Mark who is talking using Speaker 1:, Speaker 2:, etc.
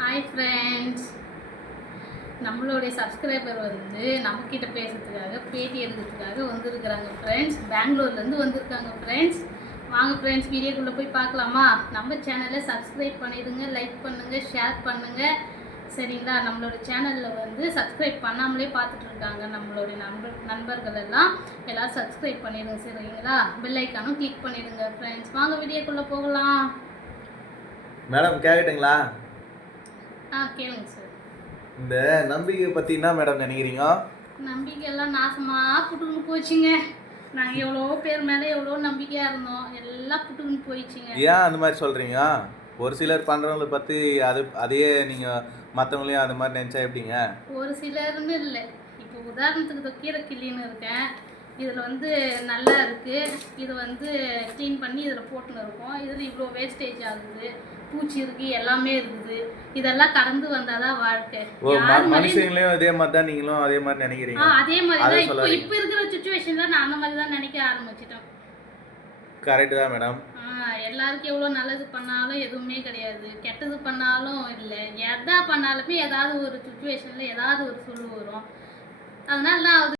Speaker 1: Hi friends நம்மளுடைய subscriber வந்து நம்மக்கிட்ட பேசுறதுக்காக பேட்டி எடுக்கிறதுக்காக வந்திருக்கிறாங்க ஃப்ரெண்ட்ஸ் பெங்களூர்லேருந்து வந்திருக்காங்க ஃப்ரெண்ட்ஸ் வாங்க ஃப்ரெண்ட்ஸ் வீடியோக்குள்ளே போய் பார்க்கலாமா? நம்ம சேனலை சப்ஸ்கிரைப் பண்ணிடுங்க லைக் பண்ணுங்கள் ஷேர் பண்ணுங்கள் சரிங்களா? நம்மளோட சேனலில் வந்து சப்ஸ்கிரைப் பண்ணாமலே பார்த்துட்ருக்காங்க நம்மளுடைய நண்பர் நண்பர்கள் எல்லாம். எல்லோரும் சப்ஸ்கிரைப் பண்ணிடுங்க சரிங்களா? பெல் ஐக்கானும் கிளிக் பண்ணிடுங்க ஃப்ரெண்ட்ஸ் வாங்க வீடியோக்குள்ளே போகலாம்.
Speaker 2: மேடம் கேட்கட்டுங்களா இந்த நம்பிக்கை பற்றி என்ன மேடம் நினைக்கிறீங்க?
Speaker 1: நம்பிக்கையெல்லாம் நாசமாக புட்டுக்குன்னு போச்சுங்க. நாங்கள் எவ்வளோ பேர் மேலே எவ்வளோ நம்பிக்கையாக இருந்தோம் எல்லாம் புட்டுக்குன்னு போயிடுச்சுங்க.
Speaker 2: ஏன் அந்த மாதிரி சொல்கிறீங்க ஒரு சிலர் பண்ணுறவங்கள பற்றி அது அதையே நீங்கள் மற்றவங்களையும் அந்த மாதிரி நினச்சா எப்படிங்க?
Speaker 1: ஒரு சிலர்னு இல்லை. இப்போ உதாரணத்துக்கு கீரை கிள்ளின்னு இருக்கேன். இதில் வந்து நல்லா இருக்குது இது வந்து க்ளீன் பண்ணி இதில் போட்டுன்னு இருக்கோம். இதில் இவ்வளோ வேஸ்டேஜ் ஆகுது. பூச்சி இருக்குது எல்லாமே இருக்குது. இதெல்லாம் கடந்து வந்தால் தான் வாழ்க்கை.
Speaker 2: மனுஷங்களையும் அதே மாதிரி தான் நீங்களும் அதே மாதிரி நினைக்கிறீங்க?
Speaker 1: அதே மாதிரி தான். இப்போ. இப்போ இருக்கிற சுச்சுவேஷனில் நான் அந்த மாதிரி தான் நினைக்க ஆரம்பிச்சிட்டேன்.
Speaker 2: கரெக்டு தான் மேடம்
Speaker 1: ஆ, எல்லாருக்கும் எவ்வளோ நல்லது பண்ணாலும் எதுவுமே கிடையாது. கெட்டது பண்ணாலும் இல்லை. எதா பண்ணாலுமே ஏதாவது ஒரு சுச்சுவேஷனில் ஏதாவது ஒரு சொல்லு வரும். அதனால நான்